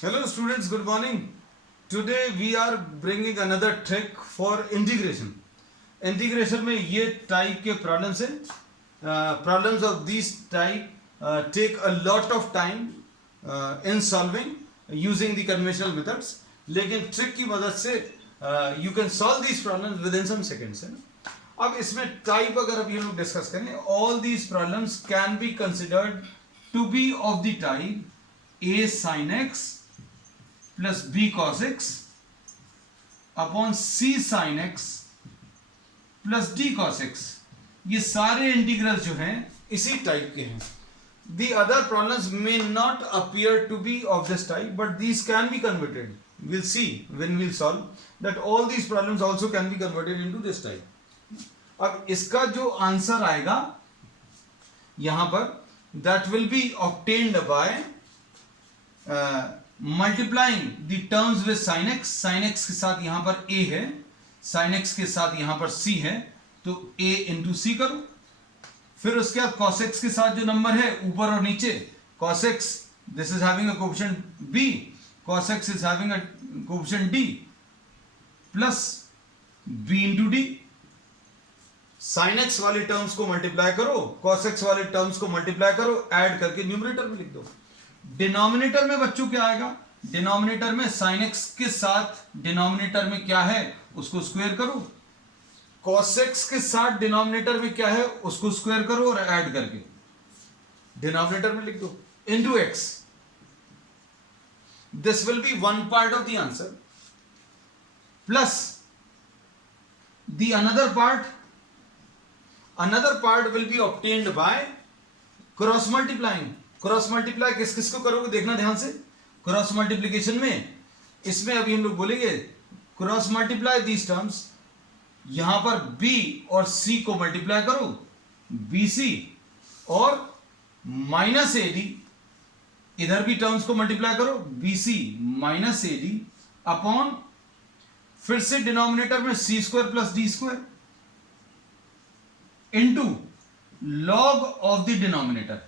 Hello students, good morning. Today we are bringing another trick for integration. Integration में ये type के problems हैं. Problems of these type take a lot of time in solving using the conventional methods. लेकिन trick की मदद से you can solve these problems within some seconds. है ना? अब इसमें type अगर अभी हम लोग discuss करें, all these problems can be considered to be of the type a sin x plus b cos x upon c sin x plus d cos x. ये सारे इंटीग्रल्स जो हैं इसी टाइप के हैं. The other problems may not appear to be of this type, but these can be converted. We'll see when we'll solve that all these problems also can be converted into this type. अब इसका जो answer आएगा यहां पर that will be obtained by multiplying the terms with sin x. sin x के साथ यहां पर a है, sin x के साथ यहां पर c है, तो a इंटू सी करो. फिर उसके बाद cos x के साथ जो नंबर है ऊपर और नीचे, cos x this is having a coefficient b, cos x is having a coefficient d plus b into d. sin x वाले टर्म्स को मल्टीप्लाई करो, cos x वाले टर्म्स को मल्टीप्लाई करो, ऐड करके न्यूमरेटर में लिख दो. डिनोमिनेटर में बच्चों क्या आएगा? डिनोमिनेटर में sin x के साथ डिनोमिनेटर में क्या है उसको स्क्वायर करो, cos x के साथ डिनोमिनेटर में क्या है उसको स्क्वायर करो और ऐड करके डिनोमिनेटर में लिख दो into x. This will B one part of the answer plus the another part will be obtained by cross multiplying. Cross multiply किस किस को करोगे देखना ध्यान से. क्रॉस मल्टीप्लिकेशन में इसमें अभी हम लोग बोलेंगे क्रॉस मल्टीप्लाई दीज टर्म्स. यहां पर b और c को मल्टीप्लाई करो, bc और माइनस ad. इधर भी टर्म्स को मल्टीप्लाई करो, bc माइनस ad अपॉन फिर से डिनोमिनेटर में c square plus d square into log of the denominator.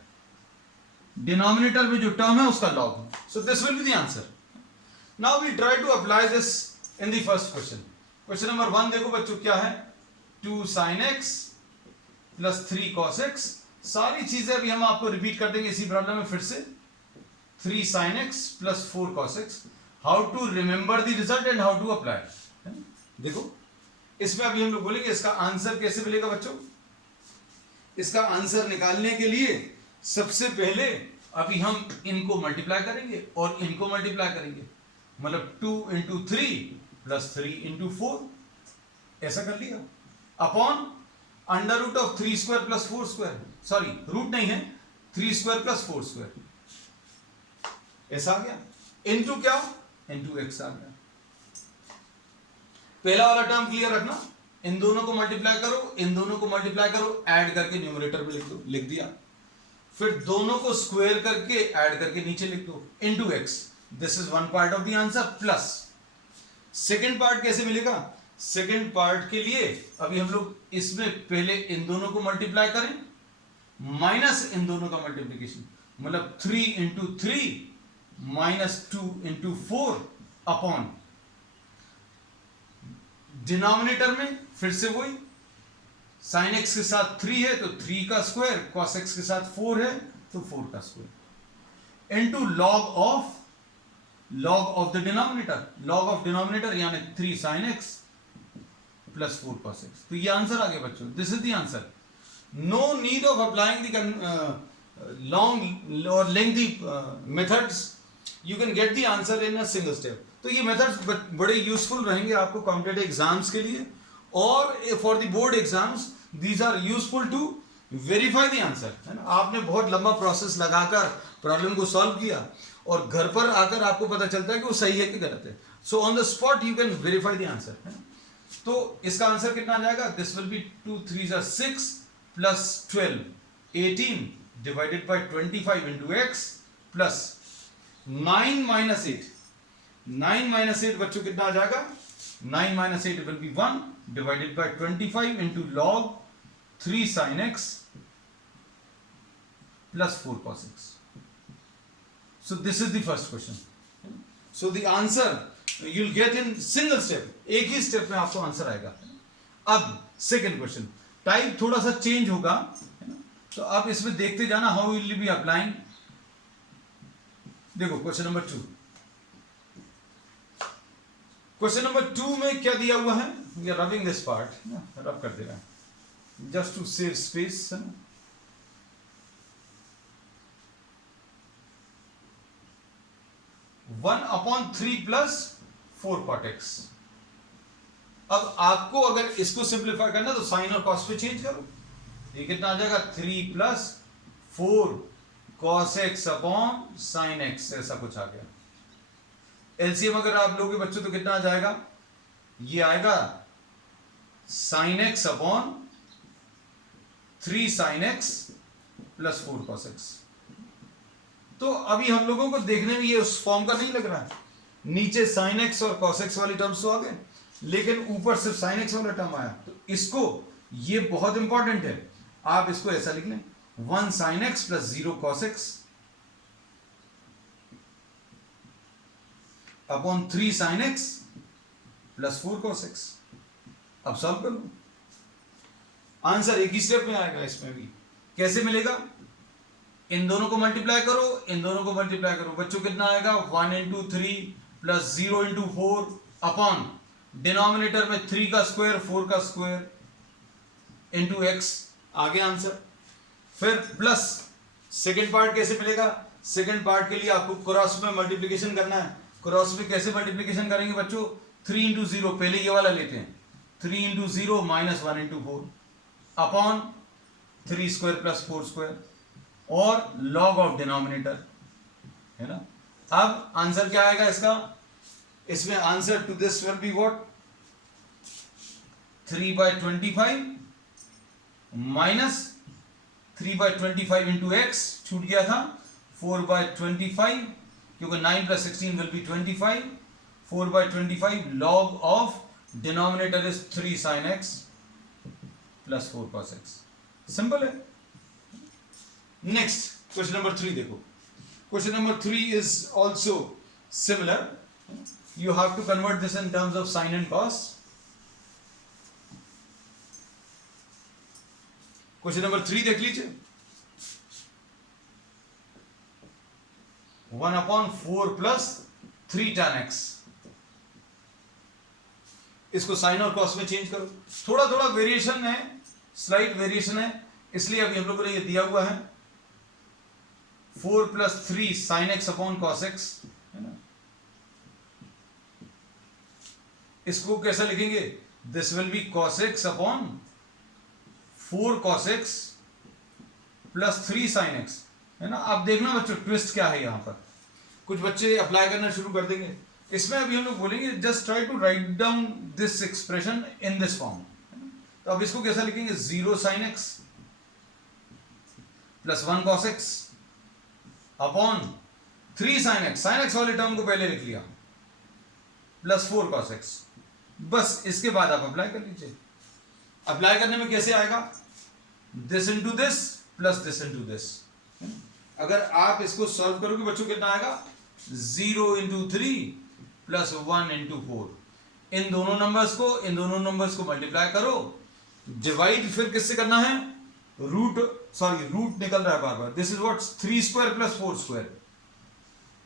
Denominator में जो टर्म है उसका लॉग है. So this will be the answer. Now we try to apply this in the first question. Question number 1 देखो बच्चों क्या है, 2 sin x plus 3 cos x. सारी चीजें अभी हम आपको रिपीट कर देंगे इसी प्रॉब्लम में फिर से. 3 sin x plus 4 cos x. How to remember the result and how to apply. देखो इसमें अभी हम लोग बोलेंगे इसका आंसर कैसे मिलेगा बच्चों. इसका आंसर निकालने के लिए सबसे पहले अभी हम इनको मल्टीप्लाई करेंगे और इनको मल्टीप्लाई करेंगे. मतलब 2 इंटू 3 प्लस 3 इंटू 4 ऐसा कर लिया upon under root of 3 square plus 4 square. Sorry root नहीं है, 3 स्क्वायर प्लस 4 स्क्वायर ऐसा आ गया. इंटू क्या, इंटू एक्स आ गया. पहला वाला टर्म क्लियर रखना. इन दोनों को मल्टीप्लाई करो, इन दोनों को मल्टीप्लाई करो, ऐड करके न्यूमरेटर में लिख दो. लिख दिया. फिर दोनों को स्क्वायर करके ऐड करके नीचे लिख दो into x. This is one part of the answer. Plus second part कैसे मिलेगा. सेकंड पार्ट के लिए अभी हम लोग इसमें पहले इन दोनों को मल्टीप्लाई करें माइनस इन दोनों का मल्टीप्लिकेशन. मतलब 3 into 3 minus 2 into 4 upon denominator में फिर से वही sin x के साथ 3 है तो 3 का स्क्वायर, cos x के साथ 4 है तो 4 का square into log of the denominator. Log of denominator यानी 3 sin x plus 4 cos x. तो ये आंसर आ गया बच्चों. This is the answer. No need of applying the long और lengthy methods. You can get the answer in a single step. तो ये methods बड़े यूजफुल रहेंगे आपको कॉम्पिटिटिव एग्जाम्स के लिए और for the board exams. These are useful to verify the answer. है ना, आपने बहुत लंबा प्रोसेस लगाकर प्रॉब्लम को सॉल्व किया और घर पर आकर आपको पता चलता है कि वो सही है कि गलत है. So on the spot you can verify the answer. है ना, तो इसका आंसर कितना आ जाएगा. This will B 2 3 6 plus 12 18 divided by 25 into X plus 9 minus 8. 9 minus 8 बच्चों कितना आ जाएगा. 9 minus 8 will be 1 divided by 25 into log 3 sin x plus 4 cos x. So this is the first question. So the answer you will get in single step, एक ही step में आपको answer आएगा। अब second question, type थोड़ा सा change होगा, तो आप इसमें देखते जाना how will you be applying. देखो क्वेश्चन नंबर 2, क्वेश्चन नंबर 2 में क्या दिया हुआ है, we are rubbing this part, rub कर दे रहा है just to save space. 1/3 plus 4 cot x। अब आपको अगर इसको सिंप्लीफाई करना तो साइन और कॉस पे चेंज करो, ये कितना आ जाएगा 3 plus 4 cos x upon sine x, ऐसा कुछ आ गया। एलसीएम अगर आप लोगे बच्चों तो कितना आ जाएगा, ये आएगा sine x upon 3 sine x plus 4 cos x। तो अभी हम लोगों को देखने में ये उस फॉर्म का नहीं लग रहा है, नीचे साइन x और cos x वाली टर्म्स तो आ गए, लेकिन ऊपर सिर्फ साइन x वाला टर्म आया। तो इसको, ये बहुत इंपॉर्टेंट है, आप इसको ऐसा लिख लें 1 sine x plus 0 cos x upon 3 sine x plus 4 cos x। अब सॉल्व कर लो, आंसर एक ही स्टेप में आएगा। इसमें भी कैसे मिलेगा, इन दोनों को मल्टीप्लाई करो, इन दोनों को मल्टीप्लाई करो, बच्चों कितना आएगा 1 into 3 plus 0 into 4 upon denominator में 3 का स्क्वायर 4 का स्क्वायर इंटू x, आगे आंसर। फिर प्लस सेकेंड पार्ट कैसे मिलेगा, सेकेंड पार्ट के लिए आपको क्रॉस में मल्टीप्लिकेशन करना है। क्रॉस में कैसे मल्टीप्लिकेशन करेंगे बच्चों, 3 इंटू 0, पहले ये वाला लेते हैं, 3 into 0 minus 1 into 4 upon 3 square plus 4 square और लॉग ऑफ डिनोमिनेटर, है ना। अब आंसर क्या आएगा इसका, इसमें answer to this will be what 3/25 minus 3/25 into x, छूट गया था 4/25, क्योंकि 9 plus 16 will be 25, 4/25 log of denominator is 3 sine x plus 4 cos x। Simple है। नेक्स्ट क्वेश्चन नंबर 3 देखो, question number 3 is also similar, you have to convert this in terms of sin and cos। Question number 3 देख लीजिए, 1/4 plus 3 tan x, इसको sign और cos में change करो। थोड़ा थोड़ा वेरिएशन है, स्लाइट वेरिएशन है, इसलिए अभी हम लोगों ने ये दिया हुआ है 4 plus 3 sine x upon cos x, है ना। इसको कैसा लिखेंगे, this will B cos x upon 4 cos x plus 3 sin x, है ना। अब देखना बच्चों ट्विस्ट क्या है, यहां पर कुछ बच्चे अप्लाई करना शुरू कर देंगे। इसमें अभी हम लोग बोलेंगे just try to write down this expression in this form. तो अब इसको कैसा लिखेंगे, 0 sin x plus 1 cos x upon 3 sin x, sin x वाले टर्म को पहले लिख लिया, प्लस 4 cos x। बस इसके बाद आप अप्लाई कर लीजिए। अप्लाई करने में कैसे आएगा, this into this plus this into this. अगर आप इसको सॉल्व करोगे बच्चों कितना आएगा, 0 इंटू 3 प्लस 1 इंटू 4। इन दोनों नंबर्स को मल्टीप्लाई करो, डिवाइड फिर किससे करना है, रूट निकल रहा है बार बार, this is what 3 square plus 4 square,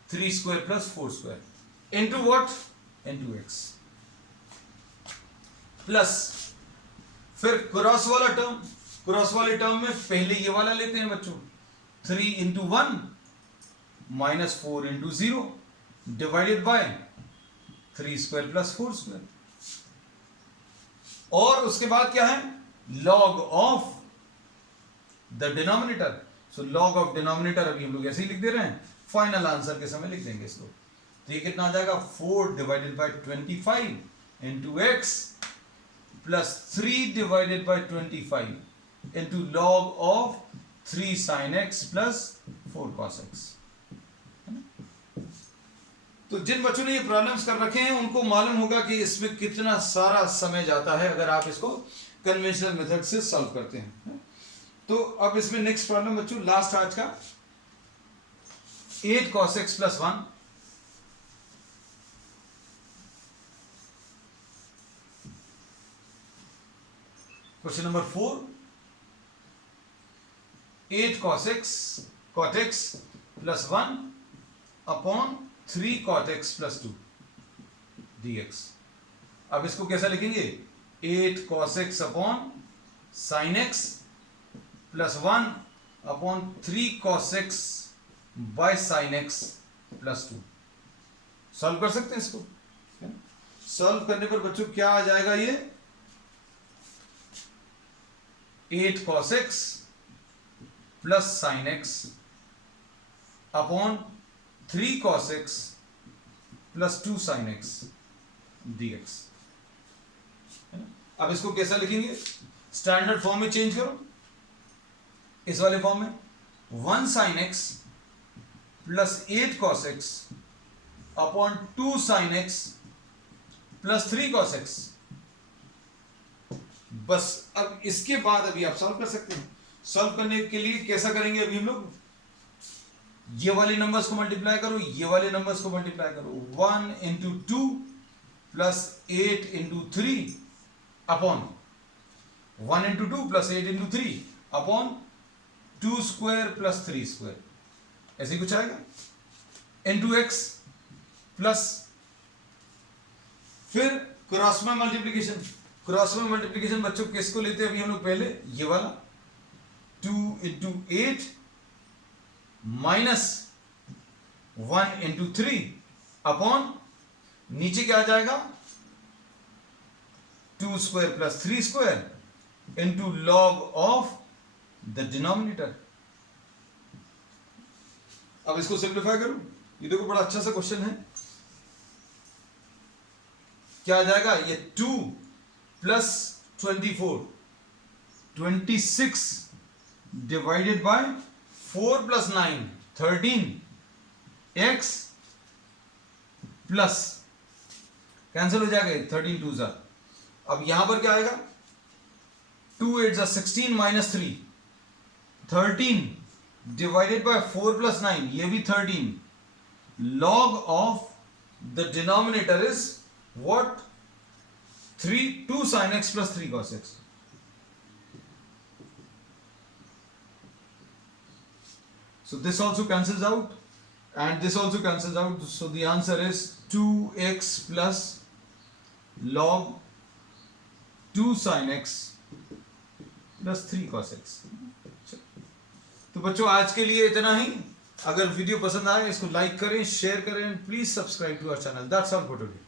3 square plus 4 square into what into X, plus फिर क्रॉस वाले टर्म में पहले ये वाला लेते हैं बच्चों, 3 into 1 minus 4 into 0 divided by 3 square plus 4 square, और उसके बाद क्या है, log of the denominator. So log of denominator अभी हम लोग ऐसे ही लिख दे रहे हैं, फाइनल आंसर के समय लिख देंगे इसको। तो ये कितना आ जाएगा, 4 divided by 25 into X plus 3 divided by 25 into log of 3 sine x plus 4 cos x। तो जिन बच्चों ने ये प्रॉब्लम्स कर रखे हैं उनको मालूम होगा कि इसमें कितना सारा समय जाता है अगर आप इसको कन्वेंशनल मेथड से सॉल्व करते हैं। तो अब इसमें नेक्स्ट प्रॉब्लम बच्चों, लास्ट आज का, 8 cos x plus 1 question number 4, 8 cot x plus 1 upon 3 cot x plus 2 dx। अब इसको कैसा लिखेंगे? 8 cos x upon sin x plus 1 upon 3 cos x by sin x plus 2। Solve कर सकते हैं इसको। सॉल्व करने पर बच्चों क्या आ जाएगा? ये 8 cos x plus sin x upon 3 cos x plus 2 sin x dx। अब इसको कैसा लिखेंगे? स्टैंडर्ड फॉर्म में चेंज करो, इस वाले फॉर्म में 1 sin x plus 8 cos x upon 2 sin x plus 3 cos x। बस अब इसके बाद अभी आप सॉल्व कर सकते हैं। सॉल्व करने के लिए कैसा करेंगे? अभी हम लोग ये वाले नंबर्स को मल्टीप्लाई करो, ये वाले नंबर्स को मल्टीप्लाई करो। 1 into 2 plus 8 into 3 upon 1 into 2 plus 8 into 3 upon 2 square plus 3 square, ऐसे कुछ आएगा। इंटू एक्स प्लस फिर क्रॉस में मल्टीप्लीकेशन। क्रॉस में मल्टीप्लीकेशन बच्चों किसको लेते हैं? अभी हम लोग पहले ये वाला 2 इंटू 8 माइनस 1 इंटू 3 अपॉन नीचे क्या आ जाएगा? 2 square plus 3 square into log of the denominator. अब इसको सिंप्लीफाई करूं, ये देखो बड़ा अच्छा सा क्वेश्चन है। क्या आ जाएगा? ये 2 plus 24 26 divided by 4 plus 9 13 x plus cancel हो जाएगा 13 2 जा। अब यहां पर क्या आएगा? 2 8 जा 16 माइनस 3 13 डिवाइडेड बाय 4 प्लस 9, ये भी 13। Log of the denominator is what? 2 sin x plus 3 cos x। So this also cancels out and this also cancels out, so the answer is 2x plus log 2 sin x plus 3 cos x। तो बच्चों आज के लिए इतना ही। अगर video पसंद आए इसको लाइक करें, शेयर करें, please subscribe to our channel. That's all for today.